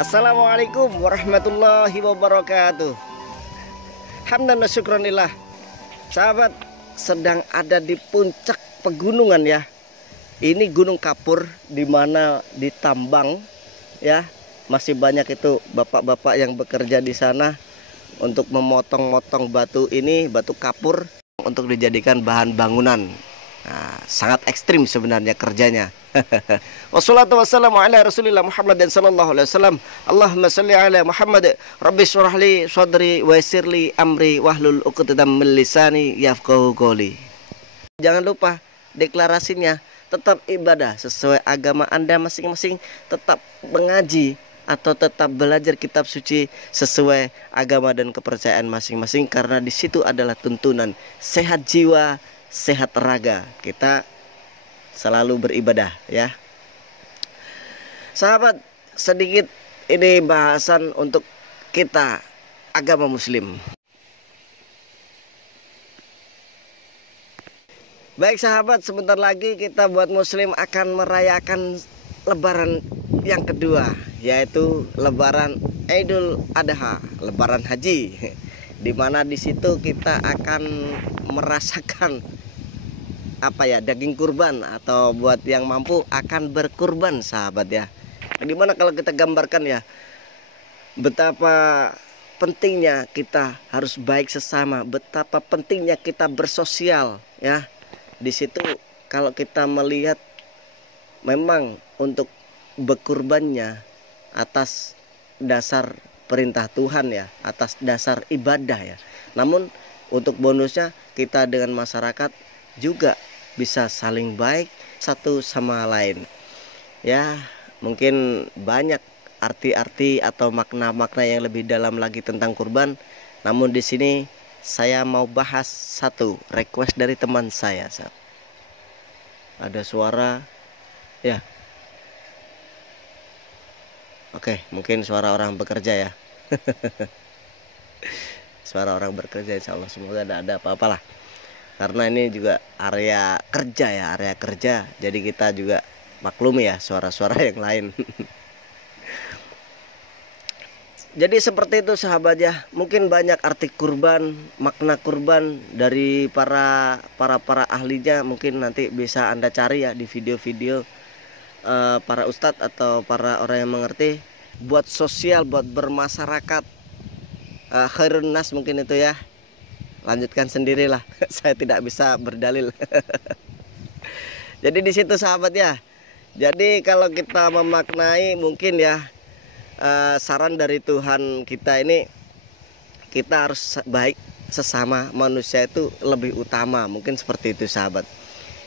Assalamualaikum warahmatullahi wabarakatuh. Hamdan wa syukranillah. Sahabat, sedang ada di puncak pegunungan ya. Ini Gunung Kapur, di mana ditambang ya. Masih banyak itu bapak-bapak yang bekerja di sana untuk memotong-motong batu ini, batu kapur, untuk dijadikan bahan bangunan. Nah, sangat ekstrim sebenarnya kerjanya. Wassalatu wassalamu ala Rasulillah Muhammad dan sallallahu alaihi wasallam. Allahumma shalli ala Muhammad. Rabbi shrah li sadri wa yassir li amri wahlul 'uqdatam min lisani yafqahu qawli. Jangan lupa deklarasinya tetap ibadah sesuai agama Anda masing-masing, tetap mengaji atau tetap belajar kitab suci sesuai agama dan kepercayaan masing-masing, karena di situ adalah tuntunan sehat jiwa, sehat raga. Kita selalu beribadah ya. Sahabat, sedikit ini bahasan untuk kita agama muslim. Baik sahabat, sebentar lagi kita buat muslim akan merayakan lebaran yang kedua, yaitu lebaran Idul Adha, lebaran haji, dimana di situ kita akan merasakan daging kurban, atau buat yang mampu akan berkurban sahabat ya. Dimana kalau kita gambarkan ya, betapa pentingnya kita harus baik sesama, betapa pentingnya kita bersosial ya. Di situ kalau kita melihat memang untuk berkurbannya atas dasar perintah Tuhan ya, atas dasar ibadah ya. Namun untuk bonusnya kita dengan masyarakat juga bisa saling baik satu sama lain ya. Mungkin banyak arti-arti atau makna-makna yang lebih dalam lagi tentang kurban, namun di sini saya mau bahas satu request dari teman saya. Ada suara ya. Oke, mungkin suara orang bekerja ya. Suara orang bekerja, insya Allah semoga tidak ada apa-apalah. Karena ini juga area kerja ya, area kerja. Jadi kita juga maklum ya suara-suara yang lain. Jadi seperti itu sahabat ya. Mungkin banyak arti kurban, makna kurban dari para ahlinya. Mungkin nanti bisa Anda cari ya di video-video para ustadz atau para orang yang mengerti. Buat sosial, buat bermasyarakat, khairun nas mungkin itu ya. Lanjutkan sendirilah. Saya tidak bisa berdalil. Jadi di situ sahabat ya. Jadi kalau kita memaknai mungkin ya, saran dari Tuhan kita ini, kita harus baik sesama manusia itu lebih utama. Mungkin seperti itu sahabat.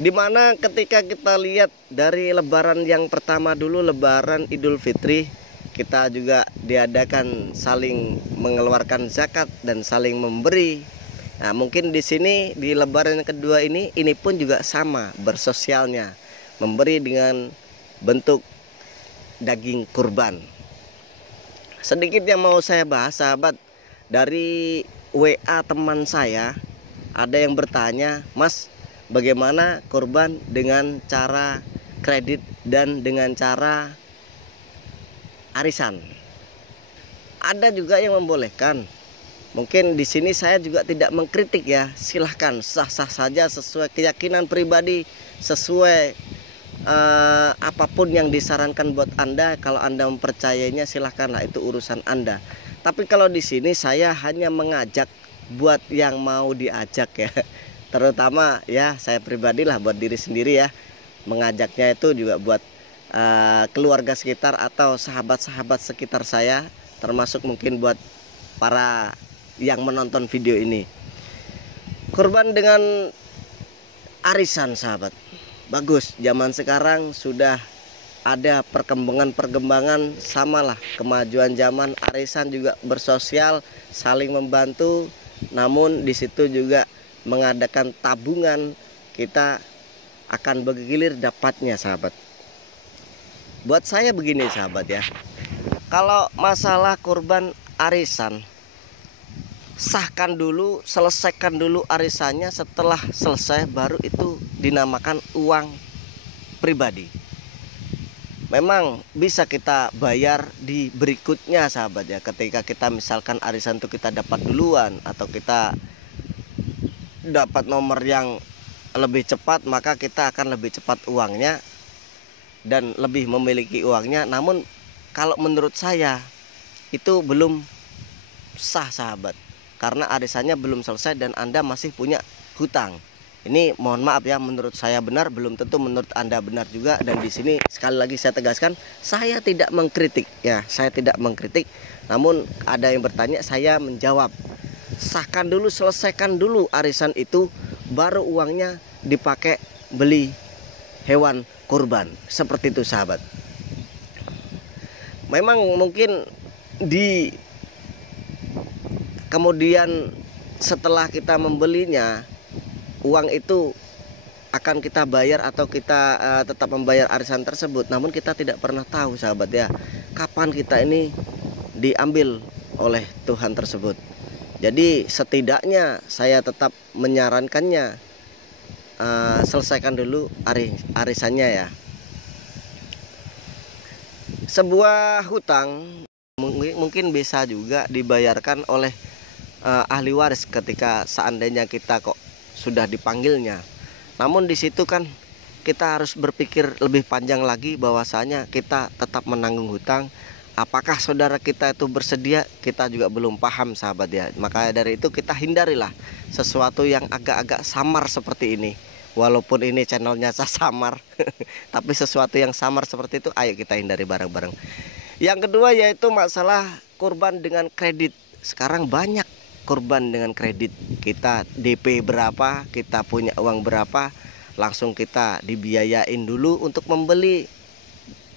Dimana ketika kita lihat dari lebaran yang pertama dulu, lebaran Idul Fitri, kita juga diadakan saling mengeluarkan zakat dan saling memberi. Nah, mungkin di sini di lebaran yang kedua ini pun juga sama bersosialnya, memberi dengan bentuk daging kurban. Sedikit yang mau saya bahas sahabat, dari WA teman saya ada yang bertanya, "Mas, bagaimana kurban dengan cara kredit dan dengan cara arisan?" Ada juga yang membolehkan. Mungkin di sini saya juga tidak mengkritik ya, silahkan sah-sah saja sesuai keyakinan pribadi, sesuai apapun yang disarankan buat Anda. Kalau Anda mempercayainya silahkanlah, itu urusan Anda. Tapi kalau di sini saya hanya mengajak buat yang mau diajak ya, terutama ya saya pribadilah buat diri sendiri ya, mengajaknya itu juga buat keluarga sekitar atau sahabat-sahabat sekitar saya, termasuk mungkin buat para yang menonton video ini. Kurban dengan arisan sahabat, bagus. Zaman sekarang sudah ada perkembangan samalah kemajuan zaman. Arisan juga bersosial, saling membantu. Namun di situ juga mengadakan tabungan, kita akan bergilir dapatnya sahabat. Buat saya begini sahabat ya, kalau masalah kurban arisan, sahkan dulu, selesaikan dulu arisannya. Setelah selesai baru itu dinamakan uang pribadi. memang bisa kita bayar di berikutnya sahabat ya. Ketika kita misalkan arisan itu kita dapat duluan atau kita dapat nomor yang lebih cepat, maka kita akan lebih cepat uangnya dan lebih memiliki uangnya. Namun kalau menurut saya itu belum sah sahabat, karena arisannya belum selesai dan Anda masih punya hutang. Ini mohon maaf ya, menurut saya benar, belum tentu menurut Anda benar juga. Dan di sini sekali lagi saya tegaskan, saya tidak mengkritik ya, saya tidak mengkritik. Namun ada yang bertanya, saya menjawab. Sahkan dulu, selesaikan dulu arisan itu, baru uangnya dipakai beli hewan kurban. Seperti itu sahabat. Memang mungkin di kemudian setelah kita membelinya, uang itu akan kita bayar atau kita tetap membayar arisan tersebut. Namun kita tidak pernah tahu sahabat ya, kapan kita ini diambil oleh Tuhan tersebut. Jadi setidaknya saya tetap menyarankannya, selesaikan dulu arisannya ya. Sebuah hutang mungkin bisa juga dibayarkan oleh ahli waris ketika seandainya kita kok sudah dipanggilnya. Namun di situ kan kita harus berpikir lebih panjang lagi, bahwasanya kita tetap menanggung hutang. Apakah saudara kita itu bersedia? Kita juga belum paham sahabat ya. Maka dari itu kita hindarilah sesuatu yang agak-agak samar seperti ini. Walaupun ini channelnya samar tapi sesuatu yang samar seperti itu ayo kita hindari bareng-bareng. Yang kedua yaitu masalah kurban dengan kredit. Sekarang banyak kurban dengan kredit. Kita DP berapa, kita punya uang berapa, langsung kita dibiayain dulu untuk membeli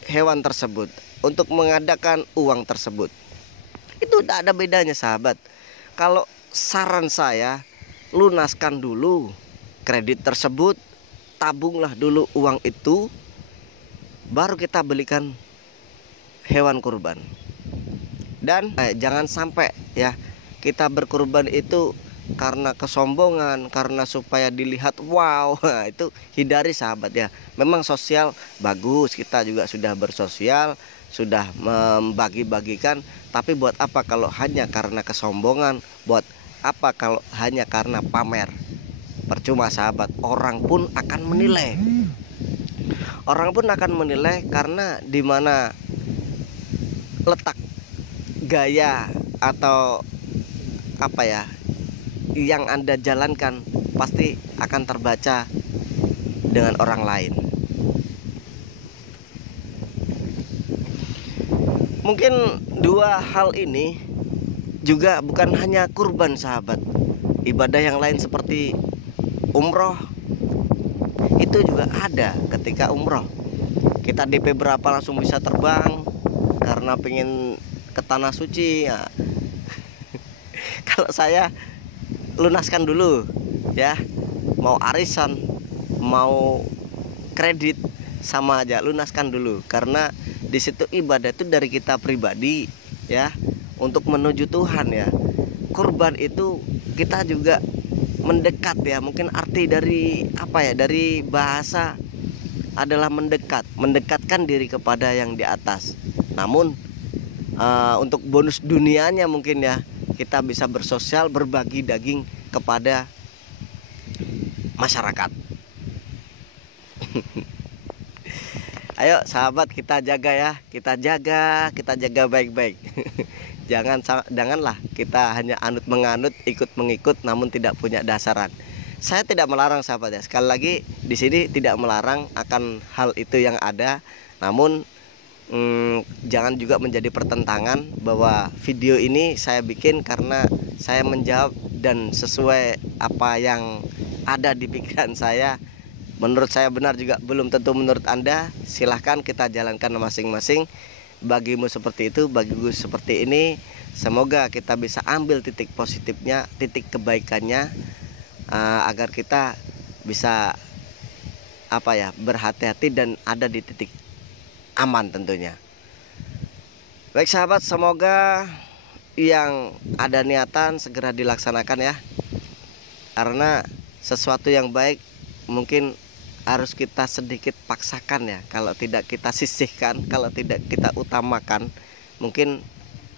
hewan tersebut, untuk mengadakan uang tersebut. Itu tidak ada bedanya sahabat. Kalau saran saya, lunaskan dulu kredit tersebut, tabunglah dulu uang itu, baru kita belikan hewan kurban. Dan jangan sampai ya kita berkurban itu karena kesombongan, karena supaya dilihat wow. Nah, itu hindari sahabat ya. Memang sosial bagus, kita juga sudah bersosial, sudah membagi-bagikan, tapi buat apa kalau hanya karena kesombongan? Buat apa kalau hanya karena pamer? Percuma sahabat, orang pun akan menilai. Orang pun akan menilai karena dimana letak gaya atau apa ya yang Anda jalankan pasti akan terbaca dengan orang lain. Mungkin dua hal ini juga bukan hanya kurban sahabat. Ibadah yang lain seperti umroh itu juga ada. Ketika umroh kita DP berapa langsung bisa terbang karena pengen ke tanah suci ya. Kalau saya lunaskan dulu ya, mau arisan mau kredit sama aja, lunaskan dulu. Karena di situ ibadah itu dari kita pribadi ya, untuk menuju Tuhan ya. Kurban itu kita juga mendekat ya, mungkin arti dari apa ya, dari bahasa adalah mendekat, mendekatkan diri kepada yang di atas. Namun untuk bonus dunianya mungkin ya, kita bisa bersosial, berbagi daging kepada masyarakat. Ayo sahabat, kita jaga ya, kita jaga baik-baik. Janganlah kita hanya anut menganut, ikut mengikut, namun tidak punya dasaran. Saya tidak melarang sahabat ya. Sekali lagi di sini tidak melarang akan hal itu yang ada, namun jangan juga menjadi pertentangan bahwa video ini saya bikin karena saya menjawab dan sesuai apa yang ada di pikiran saya. Menurut saya benar juga belum tentu menurut Anda. Silahkan kita jalankan masing-masing. Bagimu seperti itu, bagiku seperti ini. Semoga kita bisa ambil titik positifnya, titik kebaikannya, agar kita bisa apa ya, berhati-hati dan ada di titik aman tentunya. Baik sahabat, semoga yang ada niatan segera dilaksanakan ya. Karena sesuatu yang baik mungkin harus kita sedikit paksakan ya. Kalau tidak kita sisihkan, kalau tidak kita utamakan, mungkin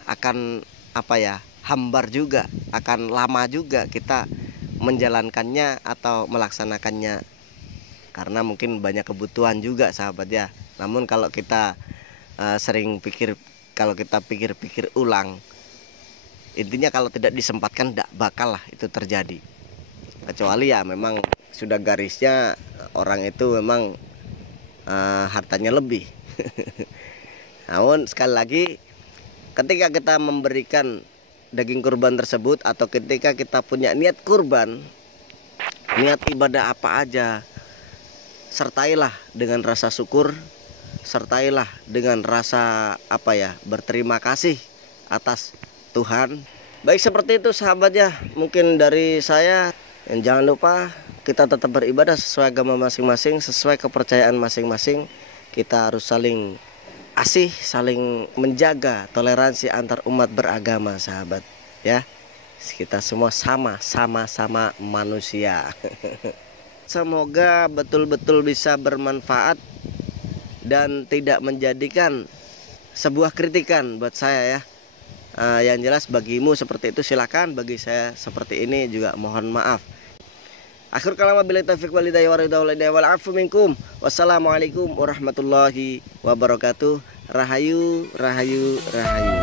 akan apa ya, hambar juga, akan lama juga kita menjalankannya atau melaksanakannya, karena mungkin banyak kebutuhan juga sahabat ya. Namun kalau kita sering pikir, kalau kita pikir-pikir ulang, intinya kalau tidak disempatkan tidak bakal lah itu terjadi, kecuali ya memang sudah garisnya orang itu memang hartanya lebih. Namun sekali lagi, ketika kita memberikan daging kurban tersebut, atau ketika kita punya niat kurban, niat ibadah apa aja, sertailah dengan rasa syukur, sertailah dengan rasa apa ya, berterima kasih atas Tuhan. Baik, seperti itu sahabat ya, mungkin dari saya. Dan jangan lupa kita tetap beribadah sesuai agama masing-masing, sesuai kepercayaan masing-masing. Kita harus saling asih, saling menjaga toleransi antar umat beragama sahabat ya. Kita semua sama-sama manusia. Semoga betul-betul bisa bermanfaat dan tidak menjadikan sebuah kritikan buat saya ya. Yang jelas bagimu seperti itu silakan, bagi saya seperti ini juga mohon maaf. Akhir kalam, wabillahi taufiq wal hidayah wal afu minkum. Wassalamualaikum warahmatullahi wabarakatuh. Rahayu, rahayu, rahayu.